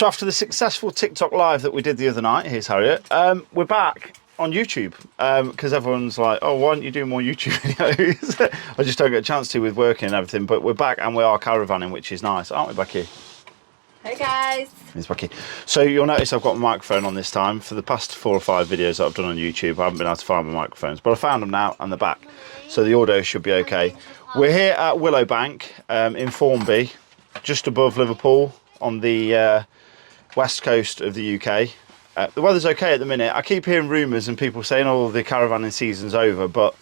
So after the successful TikTok live that we did the other night, here's Harriet, we're back on YouTube because everyone's like, oh, why don't you do more YouTube videos? I just don't get a chance to with working and everything, but we're back and we are caravanning, which is nice, aren't we, Becky? Hey guys. It's Becky. So you'll notice I've got my microphone on this time. For the past 4 or 5 videos that I've done on YouTube, I haven't been able to find my microphones, but I found them now and they're back. So the audio should be okay. We're here at Willowbank in Formby, just above Liverpool on the west coast of the UK. The weather's okay at the minute. I keep hearing rumours and people saying, oh, the caravanning season's over, but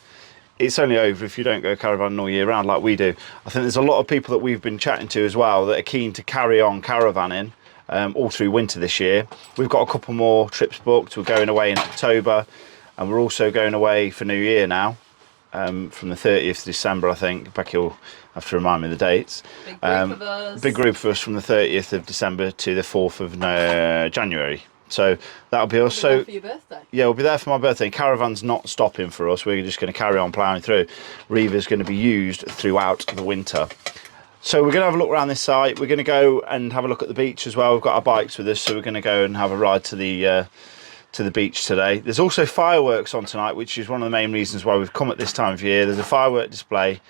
it's only over if you don't go caravanning all year round like we do. I think there's a lot of people that we've been chatting to as well that are keen to carry on caravanning all through winter this year. We've got a couple more trips booked. We're going away in October and we're also going away for New Year now from the 30th of December, I think. Becky will have to remind me of the dates. Big group of us. Big group for us from the 30th of December to the 4th of January. So that'll be us. So for your birthday. Yeah, we'll be there for my birthday. Caravan's not stopping for us. We're just going to carry on ploughing through. Riva's going to be used throughout the winter. So we're going to have a look around this site. We're going to go and have a look at the beach as well. We've got our bikes with us, so we're going to go and have a ride to the beach today. There's also fireworks on tonight, which is one of the main reasons why we've come at this time of year. There's a firework display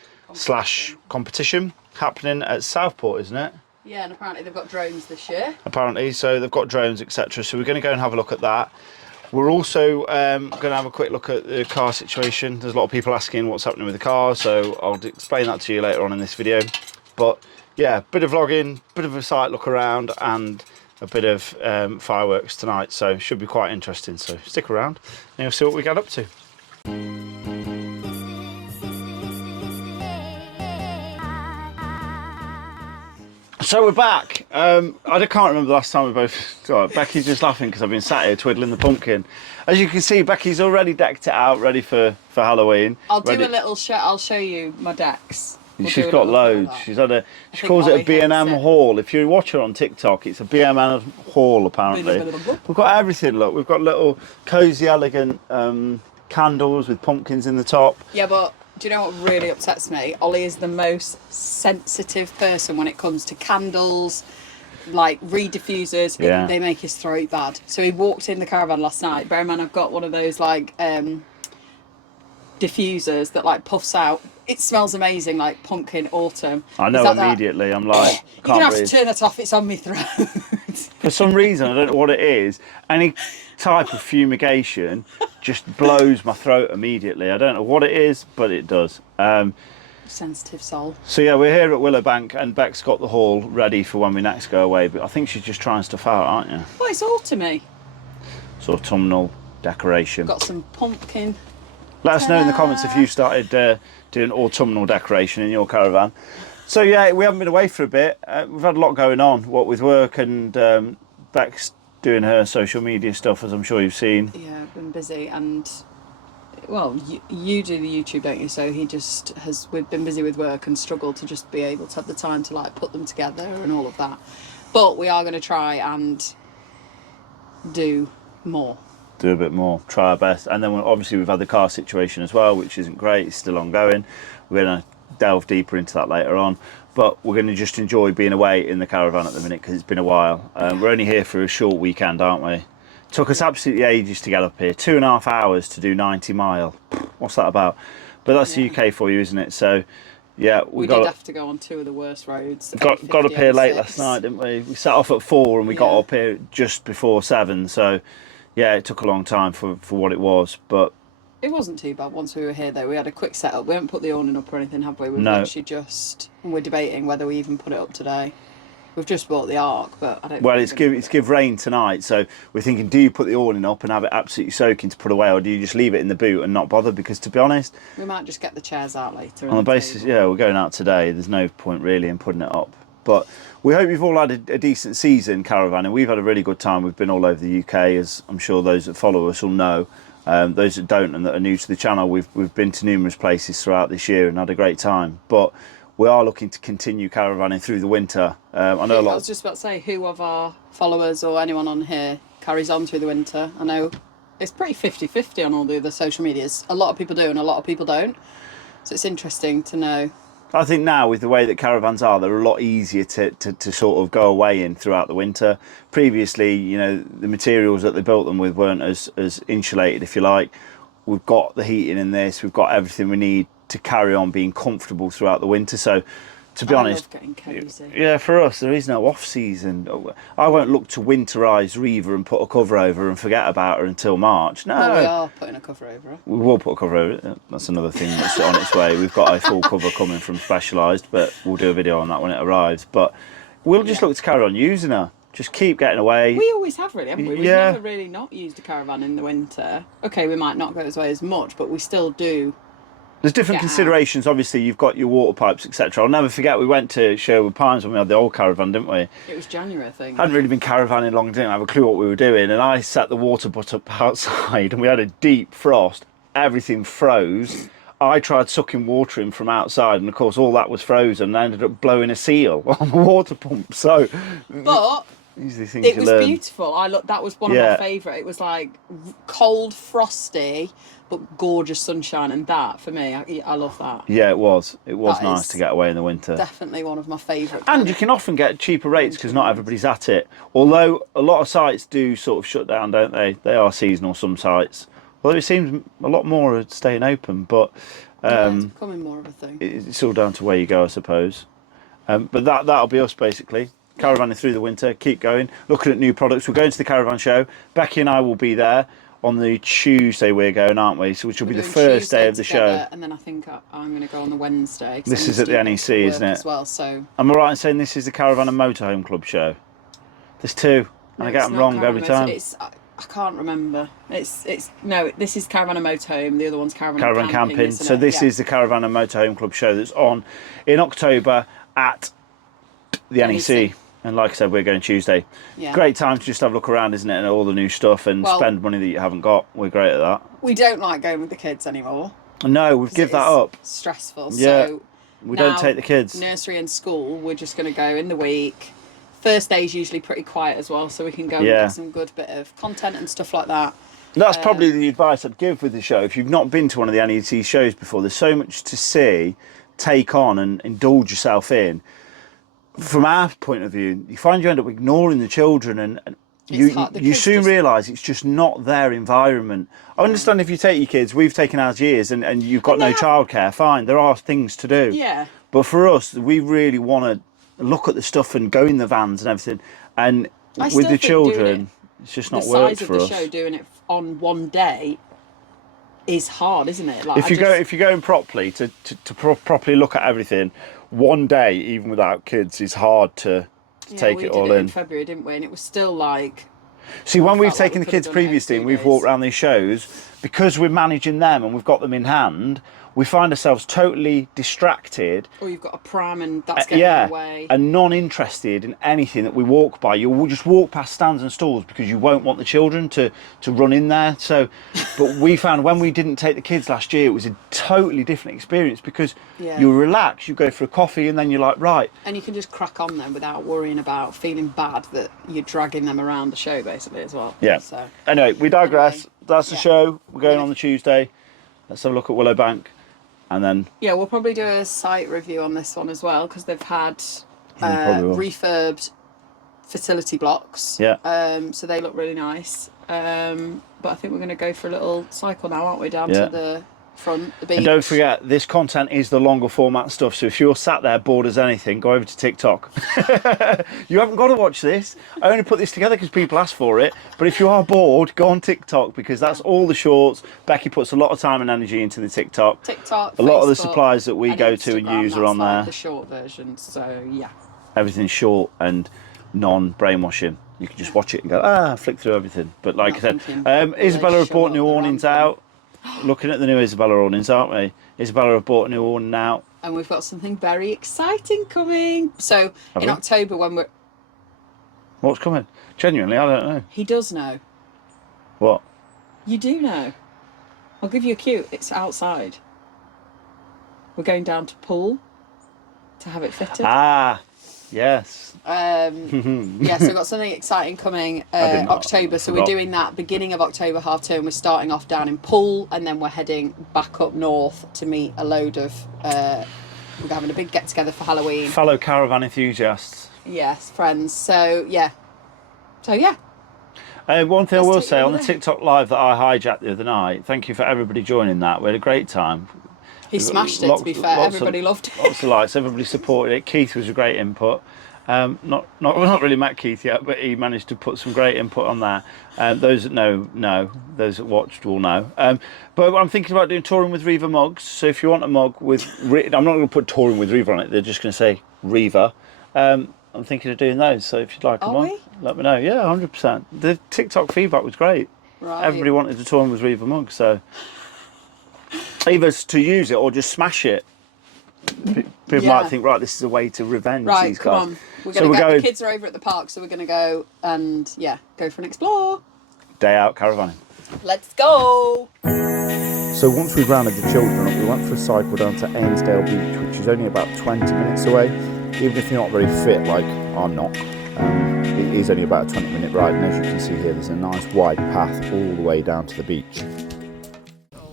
/ competition happening at Southport, isn't it? Yeah, and apparently they've got drones this year. Apparently, so they've got drones, etc. So we're going to go and have a look at that. We're also going to have a quick look at the car situation. There's a lot of people asking what's happening with the car, so I'll explain that to you later on in this video. But yeah, bit of vlogging, bit of a site look around, and a bit of fireworks tonight. So should be quite interesting. So stick around and you'll see what we get up to. So we're back. I can't remember the last time we both... Sorry, Becky's just laughing because I've been sat here twiddling the pumpkin. As you can see, Becky's already decked it out, ready for Halloween. I'll do a little show. I'll show you my decks. She's got loads. She's had a... She calls it a B&M haul. If you watch her on TikTok, it's a B&M haul, apparently. We've got everything, look. We've got little cosy, elegant candles with pumpkins in the top. Yeah, but... Do you know what really upsets me? Ollie is the most sensitive person when it comes to candles, like reed diffusers. Yeah. They make his throat bad. So he walked in the caravan last night. Bear in mind, I've got one of those like diffusers that like puffs out. It smells amazing, like pumpkin autumn. I know immediately. I'm like, you're gonna have to turn that off. It's on my throat. For some reason, I don't know what it is. Any type of fumigation just blows my throat immediately. I don't know what it is, but it does. Sensitive soul. So yeah, we're here at Willowbank and Beck's got the haul ready for when we next go away, but I think she's just trying stuff out, aren't you? Well, it's autumny. It's autumnal decoration. Got some pumpkin. Let us know in the comments if you started doing autumnal decoration in your caravan. So yeah, we haven't been away for a bit. We've had a lot going on, what with work and Beck's doing her social media stuff, as I'm sure you've seen. Yeah, I've been busy, and well, you do the YouTube, don't you? So we've been busy with work and struggled to just be able to have the time to like put them together and all of that. But we are going to try and do more. Do a bit more, try our best. And then obviously we've had the car situation as well, which isn't great, it's still ongoing. We're going to delve deeper into that later on. But we're going to just enjoy being away in the caravan at the minute because it's been a while. We're only here for a short weekend, aren't we? Took us absolutely ages to get up here. 2.5 hours to do 90 mile. What's that about? But that's the UK for you, isn't it? So, yeah. We did have to go on 2 of the worst roads. Got up here late last night, didn't we? We set off at 4 and we got up here just before 7. So, yeah, it took a long time for what it was. But it wasn't too bad once we were here, though. We had a quick setup. We haven't put the awning up or anything, have we? We've literally just... We're debating whether we even put it up today. We've just bought the ark, but I don't... Well, it's give rain tonight, so we're thinking, do you put the awning up and have it absolutely soaking to put away, or do you just leave it in the boot and not bother? Because, to be honest... We might just get the chairs out later. On the basis, yeah, we're going out today. There's no point, really, in putting it up. But we hope you've all had a decent season caravanning. We've had a really good time. We've been all over the UK, as I'm sure those that follow us will know. Those that don't and that are new to the channel, we've been to numerous places throughout this year and had a great time. But we are looking to continue caravanning through the winter. I was just about to say, who of our followers or anyone on here carries on through the winter? I know it's pretty 50-50 on all the other social medias. A lot of people do and a lot of people don't. So it's interesting to know I think now with the way that caravans are, they're a lot easier to sort of go away in throughout the winter. Previously, you know, the materials that they built them with weren't as insulated, if you like. We've got the heating in this, we've got everything we need to carry on being comfortable throughout the winter. So, to be honest, love getting cozy. yeah, for us, there is no off season. I won't look to winterise Riva and put a cover over her and forget about her until March. No. Well, we are putting a cover over her. We will put a cover over it. That's another thing that's on its way. We've got a full cover coming from Specialised, but we'll do a video on that when it arrives. But we'll just look to carry on using her. Just keep getting away. We always have, really, haven't we? We've Yeah. never really not used a caravan in the winter. Okay, we might not go as way as much, but we still do. There's different considerations. Obviously, you've got your water pipes, etc. I'll never forget, we went to Sherwood Pines when we had the old caravan, didn't we? It was January, I think. Hadn't really been caravanning long, didn't have a clue what we were doing, and I set the water butt up outside, and we had a deep frost. Everything froze. I tried sucking water in from outside, and of course all that was frozen, and I ended up blowing a seal on the water pump. So, But these are things it you was learn. beautiful. That was one of my favourite. It was like cold, frosty, but gorgeous sunshine, and that for me, I love that. Yeah, it was. It was That nice is to get away in the winter. Definitely one of my favourite. And you can often get cheaper rates because not everybody's at it. Although a lot of sites do sort of shut down, don't they? They are seasonal, some sites. Although it seems a lot more are staying open, but it's becoming more of a thing. it's all down to where you go, I suppose. But that'll be us basically. Caravanning through the winter, keep going, looking at new products. We're going to the caravan show. Becky and I will be there on the Tuesday. We're going, aren't we? So which will be the first day of the show. And then I think I'm going to go on the Wednesday. This is at the NEC, isn't it? As well, so. Am I right in saying this is the Caravan and Motorhome Club show? There's two, and I get them wrong every time. I can't remember. This is Caravan and Motorhome. The other one's Caravan Caravan Camping. Isn't So it? this is the Caravan and Motorhome Club show that's on in October at the NEC. And like I said, we're going Tuesday. Yeah. Great time to just have a look around, isn't it? And all the new stuff and spend money that you haven't got. We're great at that. We don't like going with the kids anymore. No, we've give that up. Stressful. Yeah. So we don't take the kids. Nursery and school, we're just going to go in the week. First day is usually pretty quiet as well, so we can go and get some good bit of content and stuff like that. That's probably the advice I'd give with the show. If you've not been to one of the NEC shows before, there's so much to see, take on and indulge yourself in. From our point of view, you find you end up ignoring the children and you soon realise it's just not their environment. I understand if you take your kids, we've taken ours years and you've got no childcare, fine, there are things to do. Yeah. But for us, we really want to look at the stuff and go in the vans and everything. And with the children, it's just not worked for us. The size of the show, doing it on one day is hard, isn't it? Like, if you're going properly to properly look at everything, one day, even without kids, is hard to take it all in. We did it in February, didn't we? And it was still like... See, when we've taken the kids previously and we've walked around these shows, because we're managing them and we've got them in hand, we find ourselves totally distracted. Or you've got a pram and that's getting away. And non-interested in anything that we walk by. You'll just walk past stands and stalls because you won't want the children to run in there. So, but we found when we didn't take the kids last year, it was a totally different experience because you relax, you go for a coffee and then you're like, right. And you can just crack on then without worrying about feeling bad that you're dragging them around the show basically as well. Yeah. So, anyway, we digress. That's the show. We're going on the Tuesday. Let's have a look at Willowbank. And then we'll probably do a site review on this one as well because they've had refurbed fertility blocks. Yeah. So they look really nice. But I think we're going to go for a little cycle now, aren't we? Down to the front, the beach. And don't forget, this content is the longer format stuff. So if you're sat there bored as anything, go over to TikTok. You haven't got to watch this. I only put this together because people ask for it. But if you are bored, go on TikTok because that's all the shorts. Becky puts a lot of time and energy into the TikTok. A lot of the supplies that we go to and use are on there. The short versions. So yeah. Everything's short and non-brainwashing. You can just watch it and go, flick through everything. But like I said, Isabella have bought new awnings out. Looking at the new Isabella awnings, aren't we? Isabella have bought a new awning out. And we've got something very exciting coming. So in October when we're... What's coming? Genuinely, I don't know. He does know. What? You do know. I'll give you a cue. It's outside. We're going down to Poole to have it fitted. Yes. So we've got something exciting coming October. So we're doing that beginning of October half term. We're starting off down in Poole and then we're heading back up north to meet a load of We're having a big get together for Halloween. Fellow caravan enthusiasts. Yes, friends. So yeah. One thing I Let's will take say you on the over there. TikTok live that I hijacked the other night, thank you for everybody joining that. We had a great time. He smashed it, to be fair. Everybody loved it. Lots of likes. Everybody supported it. Keith was a great we've not really met Keith yet, but he managed to put some great input on there. Those that know. Those that watched will know. But I'm thinking about doing touring with Riva mugs. So if you want a mug with, I'm not going to put touring with Riva on it. They're just going to say Riva. I'm thinking of doing those. So if you'd like a mug, let me know. Yeah, 100%. The TikTok feedback was great. Right. Everybody wanted to tour with Riva mugs, so either to use it or just smash it. People might think, right, this is a way to revenge these guys. Come on. We're going to go. The kids are over at the park, so we're going to go and go for an explore. Day out caravanning. Let's go. So once we've rounded the children up, we went for a cycle down to Ainsdale Beach, which is only about 20 minutes away. Even if you're not very fit, like I'm not, it is only about a 20-minute ride. And as you can see here, there's a nice wide path all the way down to the beach.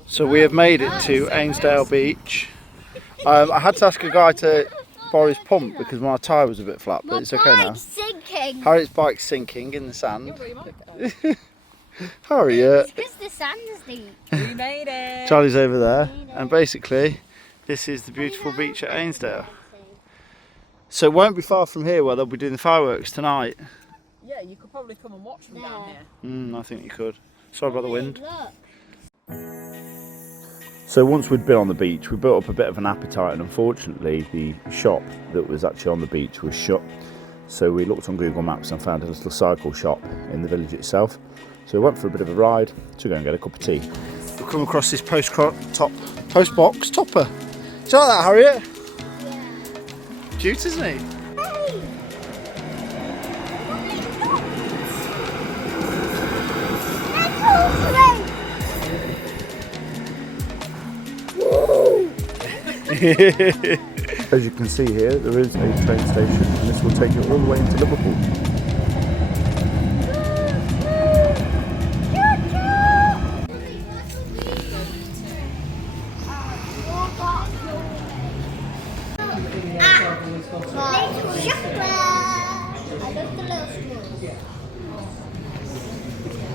So we have made it to Ainsdale Beach. I had to ask a guy to borrow his pump because my tyre was a bit flat, but it's okay now. Sinking. Harriet's bike's sinking in the sand. Harriet. It's because the sand's deep. We made it. Charlie's over there, and basically this is the beautiful beach at Ainsdale. So it won't be far from here where they'll be doing the fireworks tonight. Yeah, you could probably come and watch from down here. I think you could. Sorry about the wind. Look. So once we'd been on the beach, we built up a bit of an appetite, and unfortunately the shop that was actually on the beach was shut. So we looked on Google Maps and found a little cycle shop in the village itself. So we went for a bit of a ride to go and get a cup of tea. We've come across this post box topper. Do you like that, Harriet? Yeah. Cute, isn't he? As you can see here, there is a train station, and this will take you all the way into Liverpool.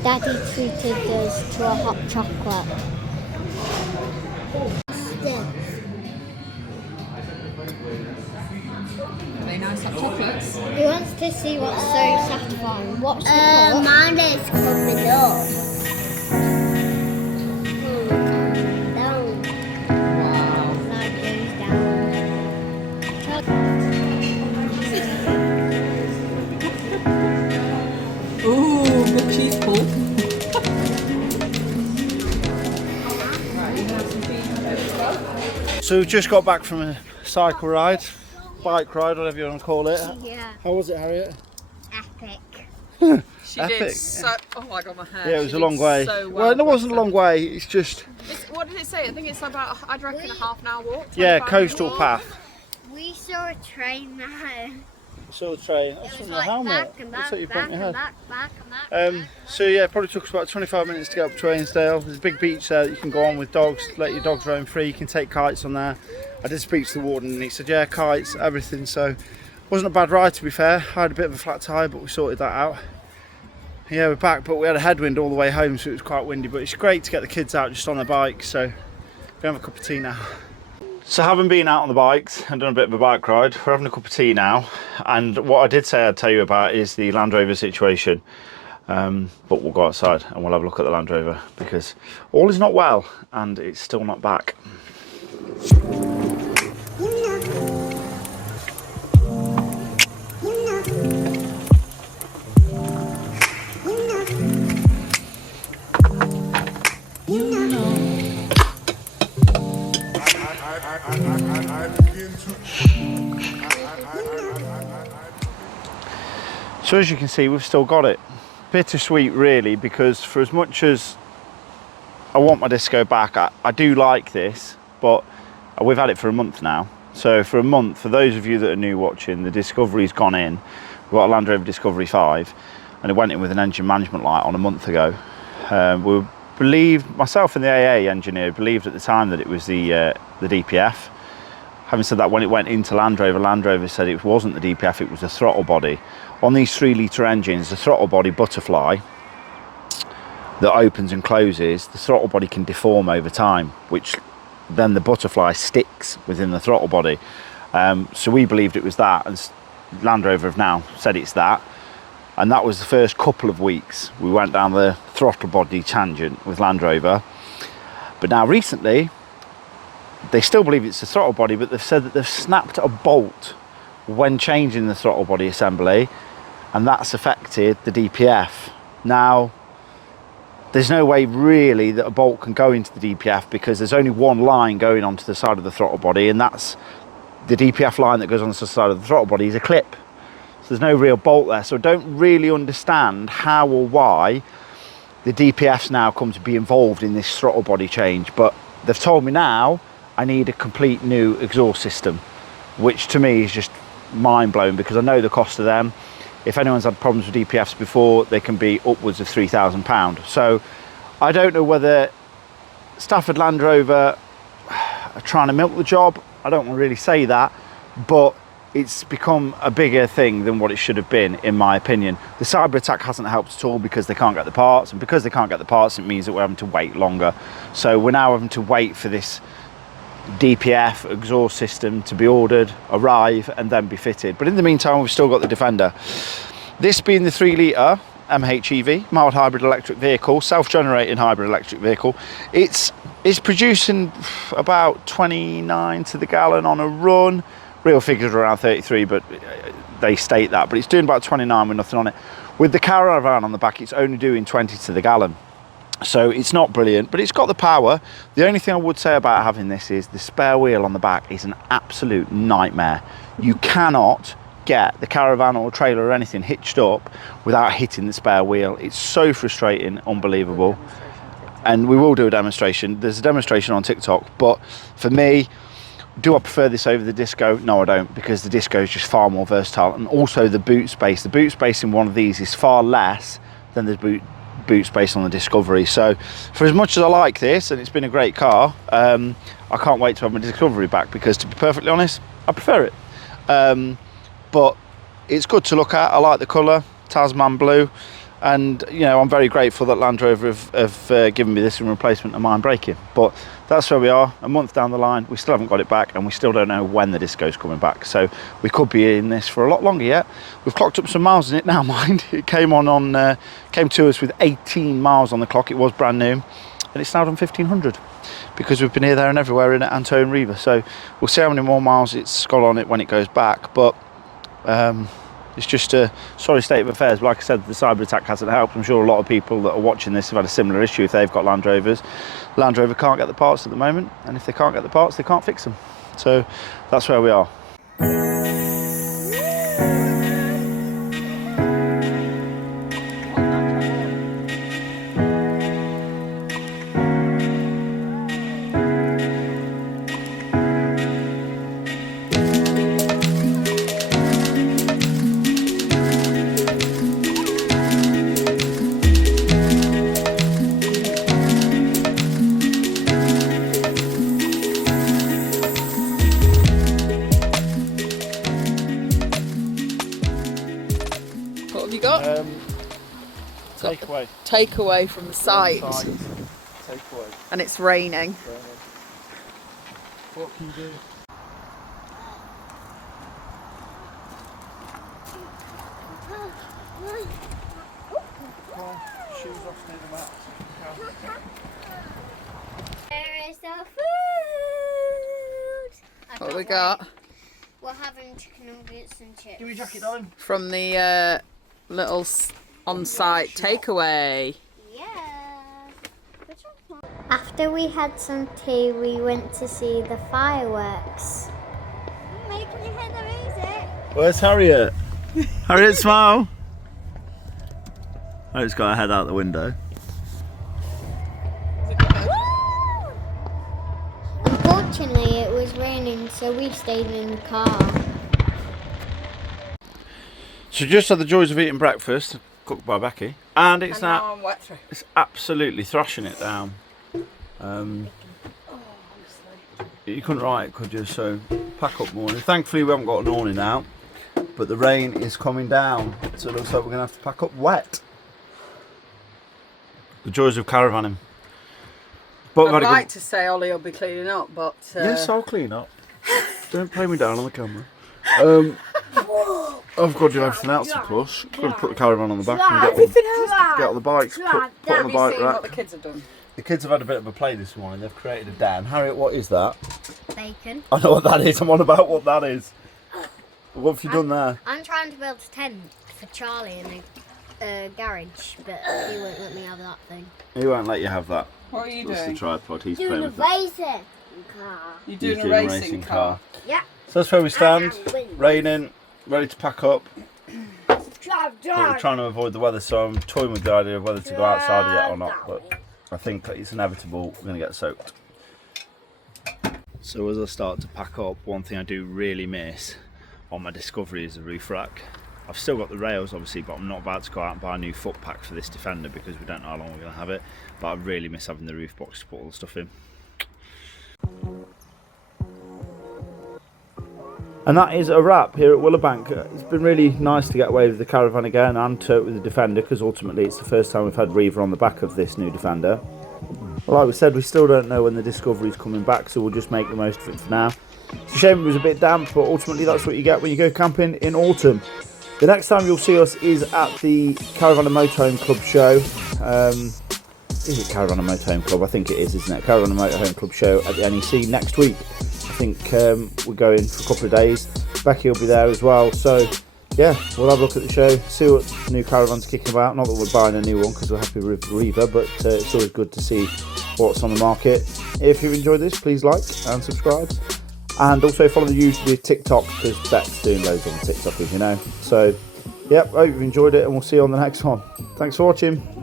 Daddy treated us to a hot chocolate. Are they nice hot chocolates? He wants to see what's so satisfying. What's the colour? Mine is coming up. Down. Wow. That goes down. Ooh, good cheese pull. So we've just got back from a cycle ride, bike ride, whatever you want to call it. Yeah. How was it, Harriet? Epic. She Epic. did so. Oh my god, my hair. Yeah, it was a long way. So well, it wasn't a long way. It's just What did it say? I think it's about. I'd reckon a half an hour walk. yeah, 25 coastal minutes. path. We saw a train there. Saw the train. That's It from was the like helmet. back and That's back, what you back point and your back, head. back and back. So yeah, it probably took us about 25 minutes to get up to Ainsdale. There's a big beach there that you can go on with dogs, let your dogs roam free. You can take kites on there. I did speak to the warden and he said, yeah, kites, everything. So it wasn't a bad ride, to be fair. I had a bit of a flat tyre, but we sorted that out. Yeah, we're back, but we had a headwind all the way home, so it was quite windy. But it's great to get the kids out just on their bikes. So we're gonna have a cup of tea now. So having been out on the bikes and done a bit of a bike ride, we're having a cup of tea now. And what I did say I'd tell you about is the Land Rover situation. But we'll go outside and we'll have a look at the Land Rover because all is not well and it's still not back. So as you can see, we've still got it. Bittersweet really, because for as much as I want my disco back, I do like this, but we've had it for a month now. So for a month, for those of you that are new watching, the Discovery's gone in. We've got a Land Rover Discovery 5 and it went in with an engine management light on a month ago. We believed, myself and the AA engineer believed at the time that it was the DPF. having said that, when it went into Land Rover said it wasn't the DPF, it was the throttle body. On these 3-litre engines, the throttle body butterfly that opens and closes, the throttle body can deform over time, which then the butterfly sticks within the throttle body. So we believed it was that, and Land Rover have now said it's that. And that was the first couple of weeks we went down the throttle body tangent with Land Rover. But now recently, they still believe it's the throttle body, but they've said that they've snapped a bolt when changing the throttle body assembly, and that's affected the DPF. Now, there's no way really that a bolt can go into the DPF because there's only one line going onto the side of the throttle body, and that's the DPF line that goes onto the side of the throttle body is a clip. So there's no real bolt there. So I don't really understand how or why the DPFs now come to be involved in this throttle body change. But they've told me now I need a complete new exhaust system, which to me is just mind-blowing because I know the cost of them. If anyone's had problems with DPFs before, they can be upwards of £3,000. So I don't know whether Stafford Land Rover are trying to milk the job. I don't want to really say that, but it's become a bigger thing than what it should have been, in my opinion. The cyber attack hasn't helped at all because they can't get the parts, and because they can't get the parts, it means that we're having to wait longer. So we're now having to wait for this DPF exhaust system to be ordered, arrive, and then be fitted. But in the meantime, we've still got the Defender. This being the 3-litre MHEV, mild hybrid electric vehicle, self-generating hybrid electric vehicle, it's producing about 29 to the gallon on a run. Real figures are around 33, but they state that. But it's doing about 29 with nothing on it. With the caravan on the back, it's only doing 20 to the gallon. So it's not brilliant, but it's got the power. The only thing I would say about having this is the spare wheel on the back is an absolute nightmare. You cannot get the caravan or trailer or anything hitched up without hitting the spare wheel. It's so frustrating, unbelievable. And we will do a demonstration. There's a demonstration on TikTok, but for me, do I prefer this over the Disco? No, I don't, because the Disco is just far more versatile. And also the boot space. The boot space in one of these is far less than the boot space on the Discovery. So for as much as I like this, and it's been a great car, I can't wait to have my Discovery back because, to be perfectly honest, I prefer it. But it's good to look at. I like the colour, Tasman blue, and you know, I'm very grateful that Land Rover have given me this in replacement of mine breaking. But that's where we are. A month down the line, we still haven't got it back, and we still don't know when the Disco's coming back. So we could be in this for a lot longer yet. We've clocked up some miles in it now, mind. It came to us with 18 miles on the clock. It was brand new, and it's now done 1,500 because we've been here, there, and everywhere in it, Anto and Riva. So we'll see how many more miles it's got on it when it goes back. But it's just a sorry state of affairs. But like I said, the cyber attack hasn't helped. I'm sure a lot of people that are watching this have had a similar issue if they've got Land Rovers. Land Rover can't get the parts at the moment, and if they can't get the parts, they can't fix them. So that's where we are. What have you got? Takeaway. Takeaway from the site. Takeaway. And it's raining. What can you do? Shoes off near the mat. There is the food. What have we got? We're having chicken nuggets and chips. Give me your jacket, darling. From the little on-site takeaway. Yeah. After we had some tea, we went to see the fireworks. Making your head easy. Where's Harriet? Harriet, smile. Harriet's got her head out the window. Unfortunately, it was raining, so we stayed in the car. So just had the joys of eating breakfast, cooked by Becky, and it's now I'm wet through. it's absolutely thrashing it down. You couldn't write it, could you? So pack up morning. Thankfully we haven't got an awning out, but the rain is coming down, so it looks like we're going to have to pack up wet. The joys of caravanning. But I'd like to say Ollie will be cleaning up, but... Yes, I'll clean up. Don't play me down on the camera. I've got to do everything else, of course. Got to put the caravan on the back and get on the bikes, put on the Have you bike seen rack. what the kids have done? The kids have had a bit of a play this morning. They've created a den. Harriet, what is that? Bacon. I know what that is. I'm on about what that is. What have you done there? I'm trying to build a tent for Charlie in a garage, but he won't let me have that thing. He won't let you have that. What are you That's doing? the tripod. He's playing Doing a with that. racing car. You're He's doing a racing car. Yeah. So that's where we stand. Raining, ready to pack up. Drive, But we're trying to avoid the weather, so I'm toying with the idea of whether to go outside yet or not. But I think it's inevitable we're going to get soaked. So as I start to pack up, one thing I do really miss on my Discovery is the roof rack. I've still got the rails obviously, but I'm not about to go out and buy a new foot pack for this Defender because we don't know how long we're going to have it. But I really miss having the roof box to put all the stuff in. And that is a wrap here at Willowbank. It's been really nice to get away with the caravan again and tow it with the Defender, because ultimately it's the first time we've had Riva on the back of this new Defender. Like we said, we still don't know when the Discovery's coming back, so we'll just make the most of it for now. It's a shame it was a bit damp, but ultimately that's what you get when you go camping in autumn. The next time you'll see us is at the Caravan and Motorhome Club show. Is it Caravan and Motorhome Club? I think it is, isn't it? Caravan and Motorhome Club show at the NEC next week. I think we're going for a couple of days. Becky will be there as well. So yeah, we'll have a look at the show, see what new caravans are kicking about. Not that we're buying a new one because we're happy with Riva, but it's always good to see what's on the market. If you've enjoyed this, please like and subscribe. And also follow the TikTok, because Beck's doing loads on TikTok, as you know. So, yep, hope you've enjoyed it, and we'll see you on the next one. Thanks for watching.